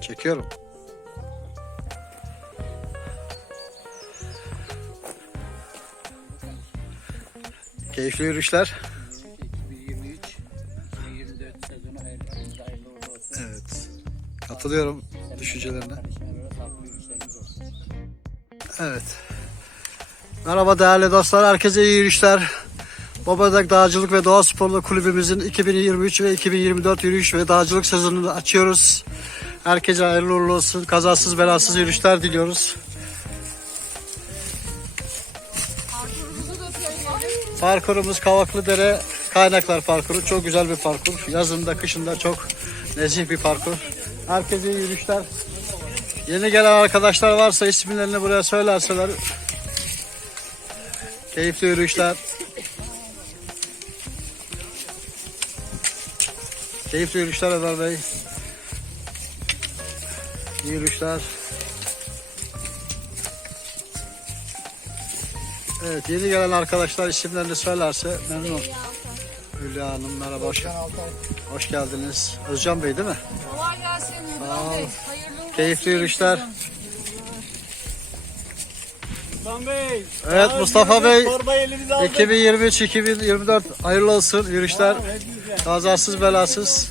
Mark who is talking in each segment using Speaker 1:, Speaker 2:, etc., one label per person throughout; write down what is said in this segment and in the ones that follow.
Speaker 1: Çekiyorum. Keyifli yürüyüşler.
Speaker 2: 2023 2024 sezonu hayırlı hayırlı uğurlu olsun.
Speaker 1: Evet. Katılıyorum düşüncelerine. Evet. Merhaba değerli dostlar. Herkese iyi yürüyüşler. Babadak Dağcılık ve Doğa Sporlu Kulübümüzün 2023 ve 2024 yürüyüş ve dağcılık sezonunu açıyoruz. Herkese hayırlı uğurlu olsun. Kazasız belasız yürüyüşler diliyoruz. Parkurumuz Kavaklıdere Kaynaklar Parkuru. Çok güzel bir parkur. Yazında kışında çok nezih bir parkur. Herkese yürüyüşler. Yeni gelen arkadaşlar varsa isimlerini buraya söylerseler keyifli yürüyüşler. Keyifli yürüyüşler Ömer Bey. İyi yürüyüşler. Evet yeni gelen arkadaşlar isimlerini söylerse memnun olurum. Hülya Hanım merhaba hoş, hoş geldiniz. Özcan Bey değil mi?
Speaker 3: Kolay gelsin. Yıldırım Bey. Hayırlı
Speaker 1: Keyifli yürüyüşler.
Speaker 4: Sultan Bey.
Speaker 1: Evet Mustafa Bey
Speaker 4: Torbayı elimize aldık.
Speaker 1: 2023-2024 hayırlı olsun yürüyüşler. Kazasız belasız.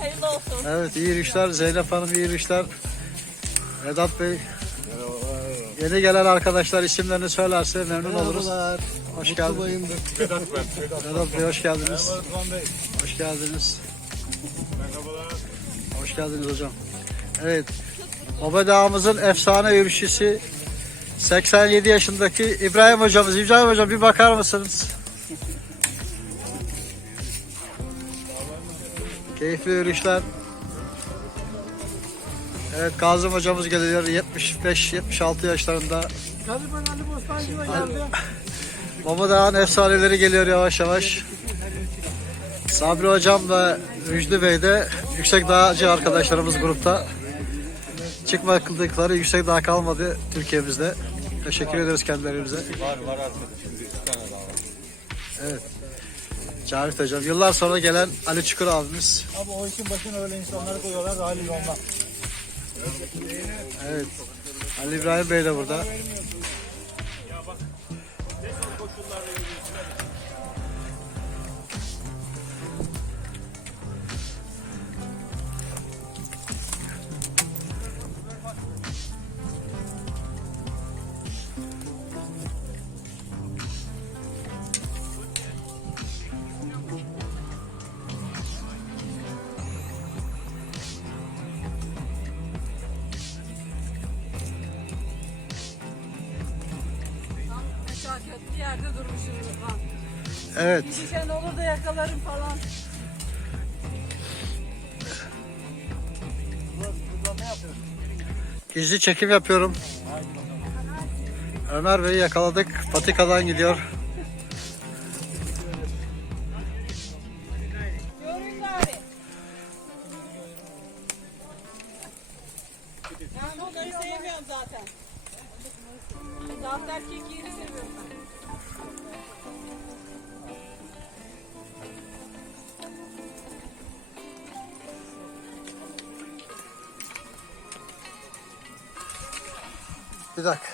Speaker 3: Hayırlı olsun.
Speaker 1: Evet iyi yürüyüşler. Zeynep Hanım iyi yürüyüşler. Vedat Bey. Yeni gelen arkadaşlar isimlerini söylerse memnun oluruz. Hoş geldiniz.
Speaker 5: Vedat ben. Vedat.
Speaker 1: Vedat Bey hoş geldiniz.
Speaker 5: Sultan Bey.
Speaker 1: Hoş geldiniz.
Speaker 5: Merhabalar.
Speaker 1: Hoş geldiniz hocam. Evet. Baba Dağımızın efsane yürüyüşçüsü 87 yaşındaki İbrahim hocamız. İbrahim hocam bir bakar mısınız? Keyifli yürüyüşler. Evet Kazım hocamız geliyor 75-76 yaşlarında.
Speaker 6: Galiba Ali Bostancı da geldi.
Speaker 1: Baba Dağı'nın efsaneleri geliyor yavaş yavaş. Sabri hocam ve Müjde Bey de yüksek dağcı arkadaşlarımız grupta. Çıkmadıkları yüksek dağ kalmadı Türkiye'mizde. Teşekkür ediyoruz kendilerimize.
Speaker 5: Var var arkadaşım.
Speaker 1: Evet. Cavit hocam. Yıllar sonra gelen Ali Çukur abimiz.
Speaker 4: Abi o işin başına öyle insanları koyuyorlar da ondan.
Speaker 1: Evet. Ali İbrahim Bey de burada.
Speaker 3: Yerde durmuşuz Rıdvan.
Speaker 1: Evet.
Speaker 3: Düşen olur da yakalarım falan.
Speaker 1: Gizli çekim yapıyorum. Ömer Bey'i yakaladık. Patikadan gidiyor.
Speaker 3: Görün bari. Yani bu sevmiyorum zaten. Zaten erkek yeri seviyorum ben.
Speaker 1: Bir dakika.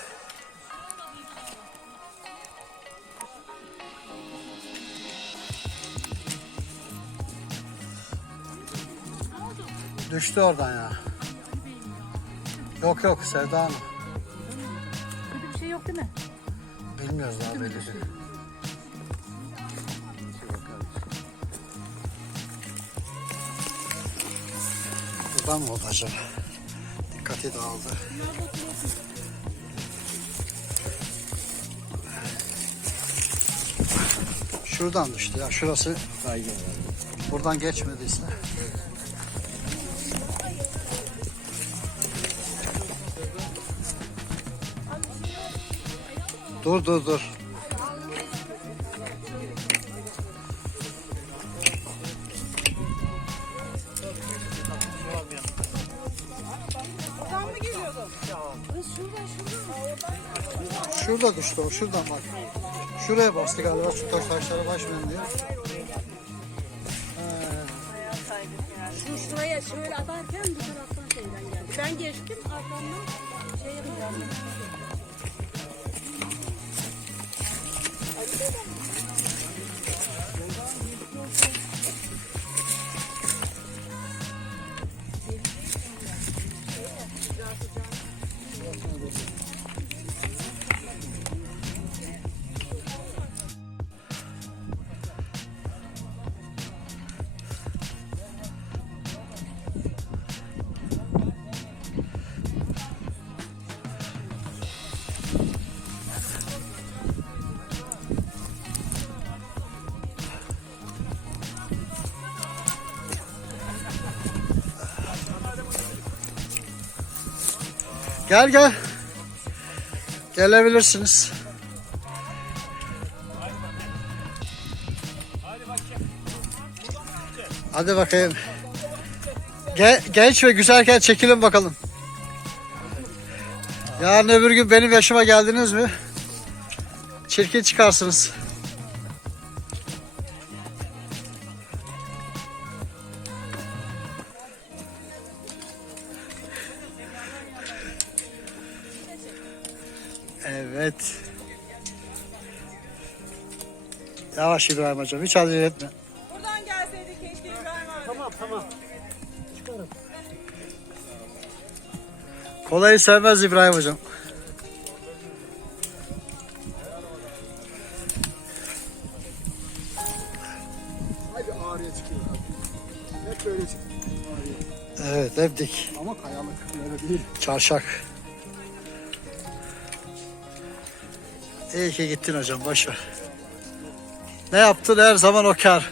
Speaker 1: Düştü oradan ya. Yok yok Sevda Hanım.
Speaker 3: Kötü bir şey yok değil mi?
Speaker 1: Bilmiyoruz daha belli değil. Buradan mı oldu acaba? Dikkati dağıldı. Şuradan düştü ya. Şurası buradan geçmediyse. Dur dur dur. Şurada düştü o. Şuradan bak. Şuraya bastı galiba şu taş taşlara başmayın diye.
Speaker 7: Şu şuraya şöyle atarken bu taraftan şeyden geldi. Ben geçtim arkamdan şey yapacağım.
Speaker 1: Gel gel. Gelebilirsiniz. Hadi bakayım. Ge- genç ve güzelken çekilin bakalım. Yarın öbür gün benim yaşıma geldiniz mi? Çirkin çıkarsınız. Yavaş İbrahim hocam. Hiç acele etme.
Speaker 3: Buradan gelseydik keşke İbrahim abi.
Speaker 4: Tamam tamam.
Speaker 1: Kolayı sevmez İbrahim hocam.
Speaker 6: Hadi ağrıya çıkıyor. Hep böyle çıkıyor.
Speaker 1: Evet hep dik.
Speaker 6: Ama kayalık böyle değil.
Speaker 1: Çarşak. İyi ki gittin hocam boş ver. Ne yaptın her zaman o kar.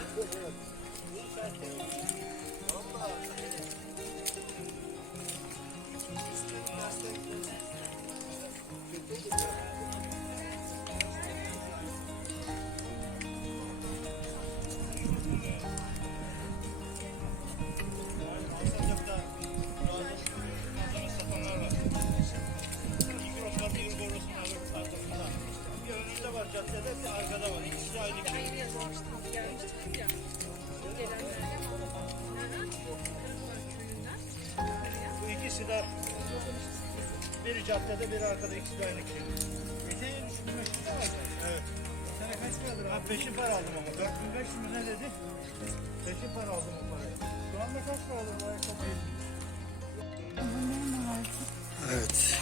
Speaker 4: İkisi de biri caddede biri arkada ikisi de aynı kişi. Geçen yıl şu güneşi de aldı. Evet. Sana kaç paradır abi? Peşin para aldım ama. 4500 mü ne dedi? Peşin para aldım o parayı. Şu anda kaç paradır bu ayakkabı?
Speaker 1: Evet.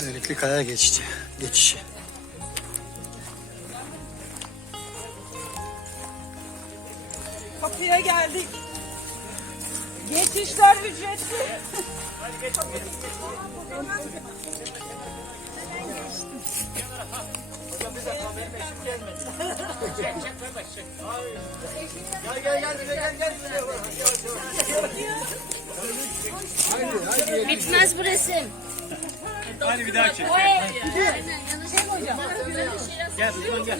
Speaker 1: Delikli kaya geçti. Geçişi.
Speaker 3: Kapıya geldik. Geçişler ücretli.
Speaker 7: Bitmez bu resim.
Speaker 4: Hadi bir daha çek.
Speaker 7: Aynen yanlış mı hocam?
Speaker 4: Gel buradan gel.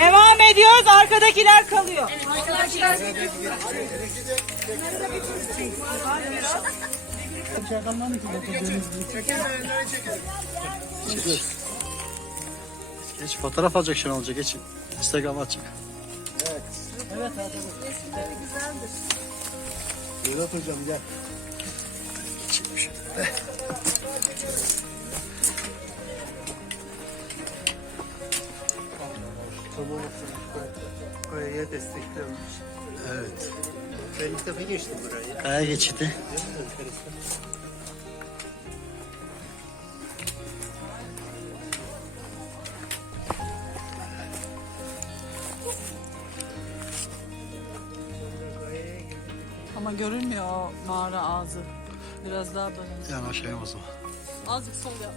Speaker 3: Devam ediyoruz. Arkadakiler kalıyor.
Speaker 1: Geç fotoğraf alacak Şenol Hoca geçin. Instagram açık.
Speaker 4: Vedat hocam gel.
Speaker 1: Geçeyim Evet.
Speaker 4: Ben ilk defa geçtim burayı.
Speaker 1: Kaya geçidi.
Speaker 3: Ama görünmüyor o mağara ağzı. Biraz daha böyle.
Speaker 1: Yanaşayım o zaman.
Speaker 3: Azıcık sol yap.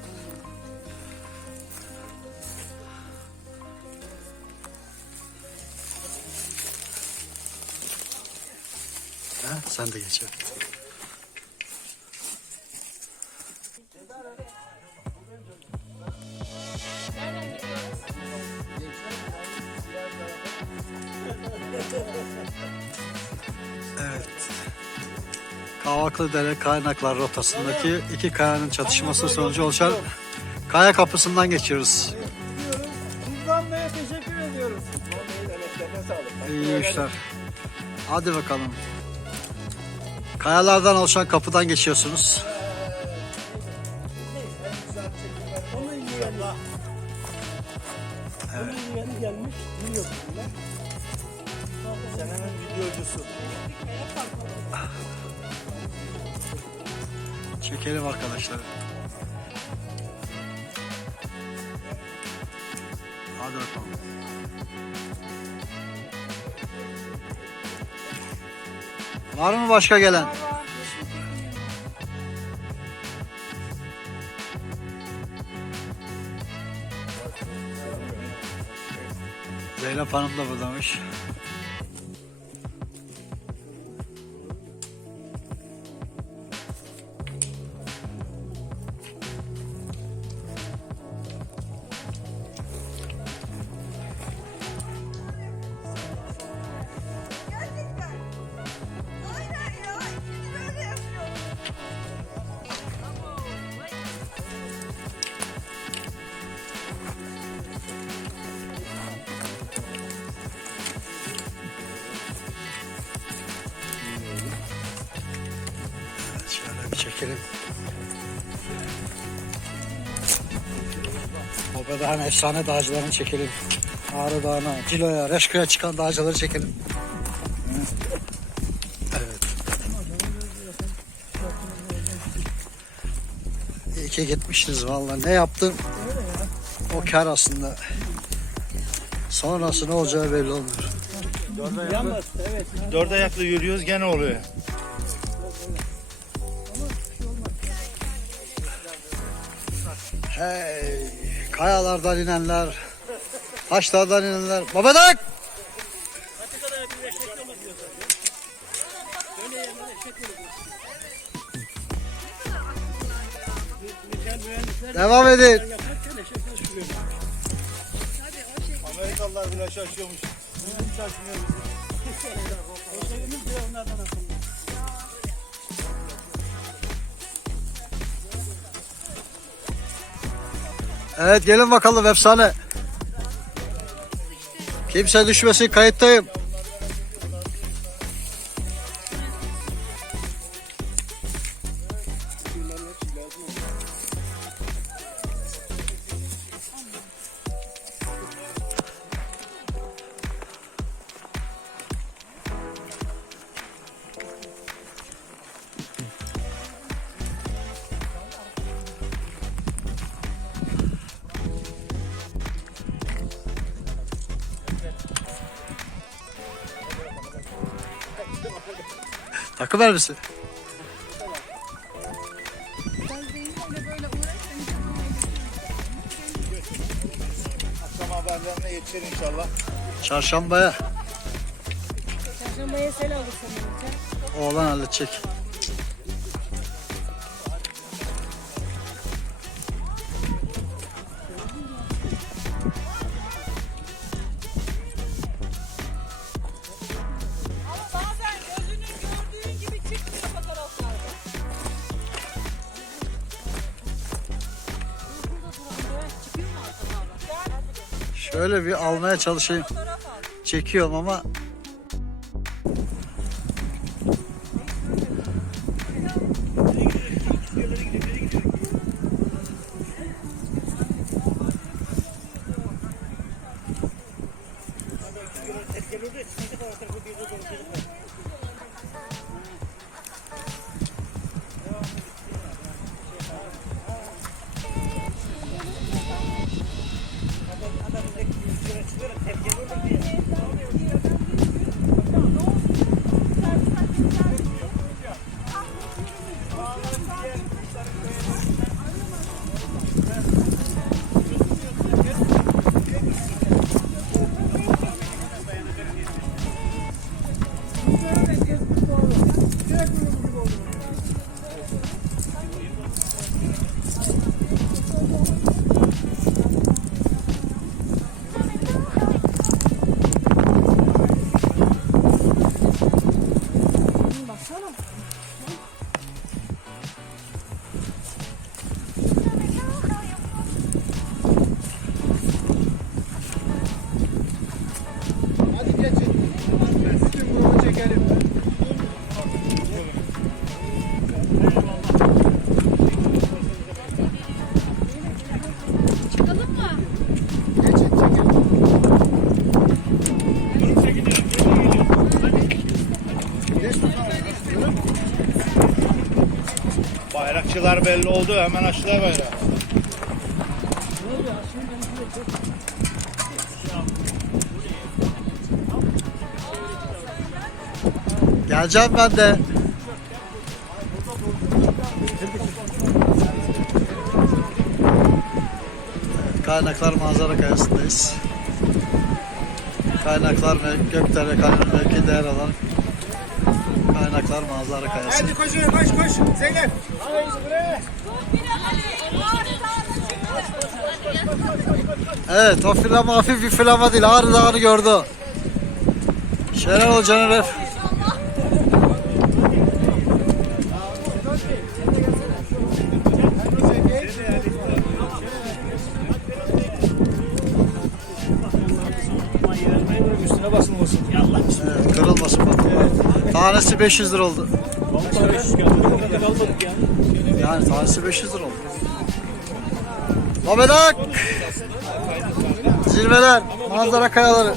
Speaker 1: Sen de geç. Evet. Kavaklı Dere kaynaklar rotasındaki iki kayanın çatışması sonucu oluşan kaya kapısından geçiyoruz.
Speaker 4: Rızvan Bey'e teşekkür ediyoruz.
Speaker 1: İyi işler. Hadi bakalım. Kayalardan oluşan kapıdan geçiyorsunuz.
Speaker 4: Videocusu.
Speaker 1: Çekelim arkadaşlar. Hadi bakalım. Var mı başka gelen? Zeynep Hanım da buradaymış. Çekelim. O Dağı'nın efsane dağcılarını çekelim. Ağrı Dağı'na, Cilo'ya, Reşko'ya çıkan dağcıları çekelim. Evet. İyi ki gitmişsiniz vallahi. Ne yaptın? O kar aslında. Sonrası ne olacağı belli olmuyor.
Speaker 4: Dört ayaklı yürüyoruz gene oluyor.
Speaker 1: Hey, kayalardan inenler, taşlardan inenler. Babadak! Devam edin.
Speaker 4: Amerikalılar bile şaşıyormuş. Hiç şaşmıyor bizi.
Speaker 1: Evet gelin bakalım efsane. Kimse düşmesin kayıttayım. Takım elbise.
Speaker 4: Akşam haberlerine yetişir inşallah.
Speaker 1: Çarşambaya
Speaker 7: Çarşambaya sel alırsın
Speaker 1: oğlan halledecek. Şöyle bir almaya çalışayım. Çekiyorum ama
Speaker 4: Hadi Bayrakçılar belli oldu. Hemen açtılar bayrağı.
Speaker 1: geleceğim ben de. Kaynaklar Manzara Kayası'ndayız. Kaynaklar mev- Gökdere Kaynar mevkinde yer alan Kaynaklar Manzara Kayası.
Speaker 4: Hadi koşun koş koş. Zeynep.
Speaker 1: Evet o flama hafif bir flama değil Ağrı Dağı'nı gördü. Caner
Speaker 4: Üstüne basılmasın.
Speaker 1: Evet, kırılmasın bak. Tanesi 500 lira oldu. Yani tanesi 500 lira oldu. Mamedak! Zirveler, manzara kayaları.